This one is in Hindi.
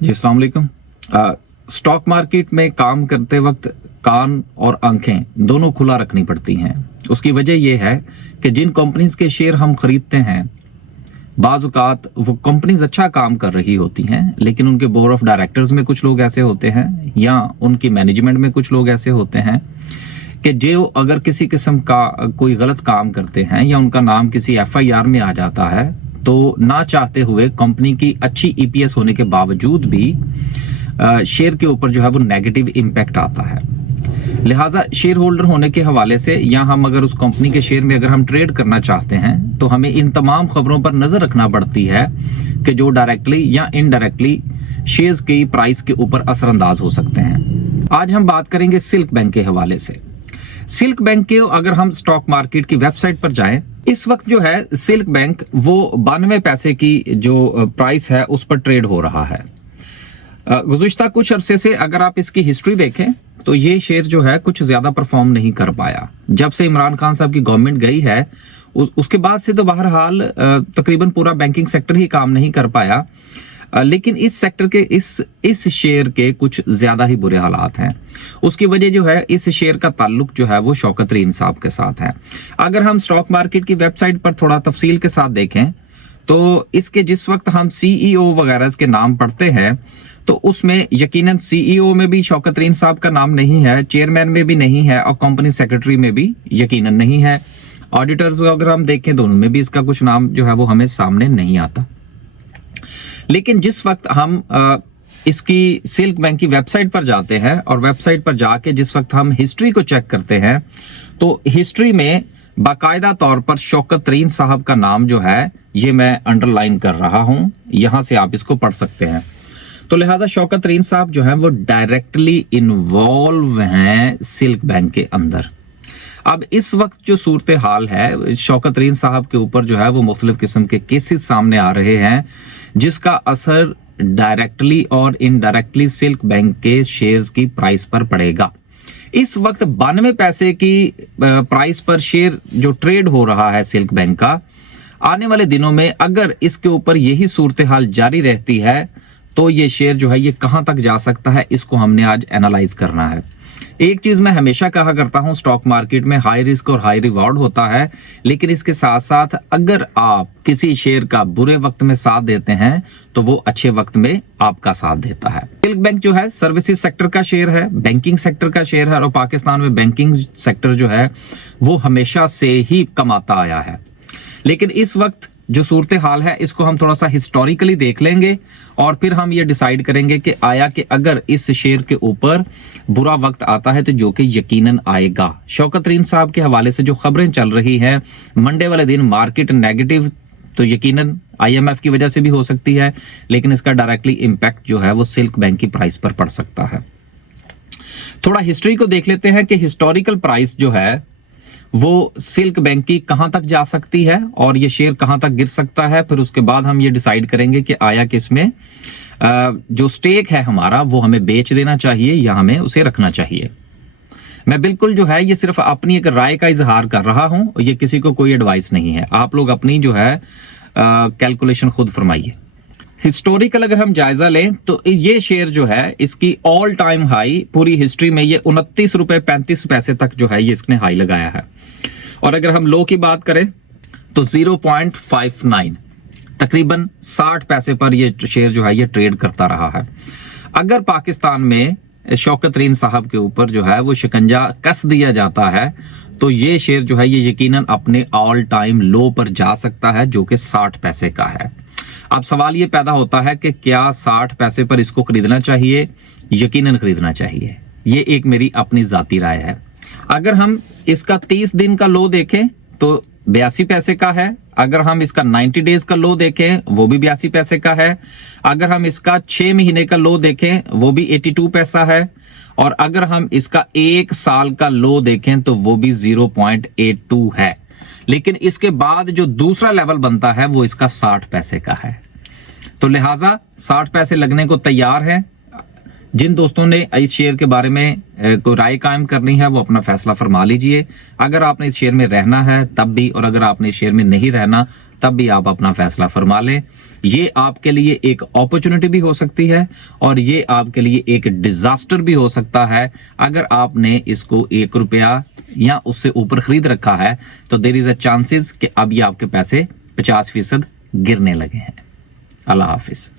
जी अस्सलाम वालेकुम। स्टॉक मार्केट में काम करते वक्त कान और आंखें दोनों खुला रखनी पड़ती हैं। उसकी वजह यह है कि जिन कंपनीज के शेयर हम खरीदते हैं, बाज़ औक़ात वो कंपनीज अच्छा काम कर रही होती हैं, लेकिन उनके बोर्ड ऑफ डायरेक्टर्स में कुछ लोग ऐसे होते हैं या उनकी मैनेजमेंट में कुछ लोग ऐसे होते हैं कि जो अगर किसी किस्म का कोई गलत काम करते हैं या उनका नाम किसी FIR में आ जाता है, तो ना चाहते हुए कंपनी की अच्छी EPS होने के बावजूद भी शेयर के ऊपर जो है वो नेगेटिव इम्पैक्ट आता है। लिहाजा शेयर होल्डर होने के हवाले से या हम अगर उस कंपनी के शेयर में अगर हम ट्रेड करना चाहते हैं, तो हमें इन तमाम खबरों पर नजर रखना पड़ती है कि जो डायरेक्टली या इनडायरेक्टली शेयर्स की प्राइस के ऊपर असरअंदाज हो सकते हैं। आज हम बात करेंगे सिल्क बैंक के हवाले से। सिल्क बैंक के अगर हम स्टॉक मार्केट की वेबसाइट पर जाएं, इस वक्त जो है सिल्क बैंक वो 92 पैसे की जो प्राइस है उस पर ट्रेड हो रहा है। गुज़िश्ता कुछ अरसे से अगर आप इसकी हिस्ट्री देखें तो ये शेयर जो है कुछ ज्यादा परफॉर्म नहीं कर पाया। जब से इमरान खान साहब की गवर्नमेंट गई है उसके बाद से तो बहरहाल तकरीबन पूरा बैंकिंग सेक्टर ही काम नहीं कर पाया, लेकिन इस सेक्टर के इस शेयर के कुछ ज्यादा ही बुरे हालात हैं। उसकी वजह जो है इस शेयर का ताल्लुक जो है वो शौकत तरीन साहब के साथ है। अगर हम स्टॉक मार्केट की वेबसाइट पर थोड़ा तफसील के साथ देखें तो इसके जिस वक्त हम CEO वगैरह के नाम पढ़ते हैं तो उसमें यकीनन CEO में भी शौकत तरीन साहब का नाम नहीं है, चेयरमैन में भी नहीं है और कंपनी सेक्रेटरी में भी यकीनन नहीं है। ऑडिटर्स अगर हम देखें तो उनमें भी इसका कुछ नाम जो है वो हमें सामने नहीं आता। लेकिन जिस वक्त हम इसकी सिल्क बैंक की वेबसाइट पर जाते हैं और वेबसाइट पर जाके जिस वक्त हम हिस्ट्री को चेक करते हैं तो हिस्ट्री में बाकायदा तौर पर शौकत तरीन साहब का नाम जो है ये मैं अंडरलाइन कर रहा हूं, यहां से आप इसको पढ़ सकते हैं। तो लिहाजा शौकत तरीन साहब जो है वो डायरेक्टली इन्वॉल्व हैं सिल्क बैंक के अंदर। अब इस वक्त जो सूरत हाल है, शौकत तरीन साहब के ऊपर जो है वो मुख्तलिफ किस्म के केसेस सामने आ रहे हैं जिसका असर डायरेक्टली और इनडायरेक्टली सिल्क बैंक के शेयर्स की प्राइस पर पड़ेगा। इस वक्त 92 पैसे की प्राइस पर शेयर जो ट्रेड हो रहा है सिल्क बैंक का, आने वाले दिनों में अगर इसके ऊपर यही सूरत हाल जारी रहती है तो ये शेयर जो है ये कहां तक जा सकता है, इसको हमने आज एनालाइज करना है। एक चीज मैं हमेशा कहा करता हूं, स्टॉक मार्केट में हाई रिस्क और हाई रिवॉर्ड होता है, लेकिन इसके साथ साथ अगर आप किसी शेयर का बुरे वक्त में साथ देते हैं तो वो अच्छे वक्त में आपका साथ देता है। सिल्क बैंक जो है सर्विसेज सेक्टर का शेयर है, बैंकिंग सेक्टर का शेयर है और पाकिस्तान में बैंकिंग सेक्टर जो है वो हमेशा से ही कमाता आया है। लेकिन इस वक्त जो सूरत हाल है इसको हम थोड़ा सा हिस्टोरिकली देख लेंगे और फिर हम ये डिसाइड करेंगे कि आया कि अगर इस शेयर के ऊपर बुरा वक्त आता है तो जो कि यकीनन आएगा। शौकत तरीन साहब के हवाले से जो खबरें चल रही हैं, मंडे वाले दिन मार्केट नेगेटिव तो यकीनन IMF की वजह से भी हो सकती है, लेकिन इसका डायरेक्टली इंपैक्ट जो है वो सिल्क बैंक की प्राइस पर पड़ सकता है। थोड़ा हिस्ट्री को देख लेते हैं कि हिस्टोरिकल प्राइस जो है वो सिल्क बैंक की कहां तक जा सकती है और ये शेयर कहां तक गिर सकता है। फिर उसके बाद हम ये डिसाइड करेंगे कि आया कि इसमें जो स्टेक है हमारा वो हमें बेच देना चाहिए या हमें उसे रखना चाहिए। मैं बिल्कुल जो है ये सिर्फ अपनी एक राय का इजहार कर रहा हूं, ये किसी को कोई एडवाइस नहीं है। आप लोग अपनी जो है कैलकुलेशन खुद फरमाइए। हिस्टोरिकल अगर हम जायजा लें तो ये शेयर जो है इसकी ऑल टाइम हाई पूरी हिस्ट्री में ये 29 रुपए 35 पैसे तक जो है ये इसने हाई लगाया है। और अगर हम लो की बात करें तो 0.59 तकरीबन 60 पैसे पर ये शेयर जो है ये ट्रेड करता रहा है। अगर पाकिस्तान में शौकत तरीन साहब के ऊपर जो है वो शिकंजा कस दिया जाता है तो ये शेयर जो है ये यकीनन अपने ऑल टाइम लो पर जा सकता है जो कि 60 पैसे का है। अब सवाल ये पैदा होता है कि क्या 60 पैसे पर इसको खरीदना चाहिए? यकीनन खरीदना चाहिए। ये एक मेरी अपनी जाती राय है। अगर हम इसका 30 दिन का लो देखें तो 82 पैसे का है। अगर हम इसका 90 डेज का लो देखें वो भी 82 पैसे का है। अगर हम इसका 6 महीने का लो देखें वो भी 82 पैसा है। और अगर हम इसका 1 साल का लो देखें तो वो भी 0.82 है। लेकिन इसके बाद जो दूसरा लेवल बनता है वो इसका 60 पैसे का है। तो लिहाजा 60 पैसे लगने को तैयार है। जिन दोस्तों ने इस शेयर के बारे में कोई राय कायम करनी है वो अपना फैसला फरमा लीजिए। अगर आपने इस शेयर में रहना है तब भी, और अगर आपने इस शेयर में नहीं रहना तब भी आप अपना फैसला फरमा लें। ये आपके लिए एक अपॉर्चुनिटी भी हो सकती है और ये आपके लिए एक डिजास्टर भी हो सकता है। अगर आपने इसको 1 रुपया या उससे ऊपर खरीद रखा है तो देयर इज अ चांसेस कि अब ये आपके पैसे 50% गिरने लगे हैं। अल्लाह हाफिज।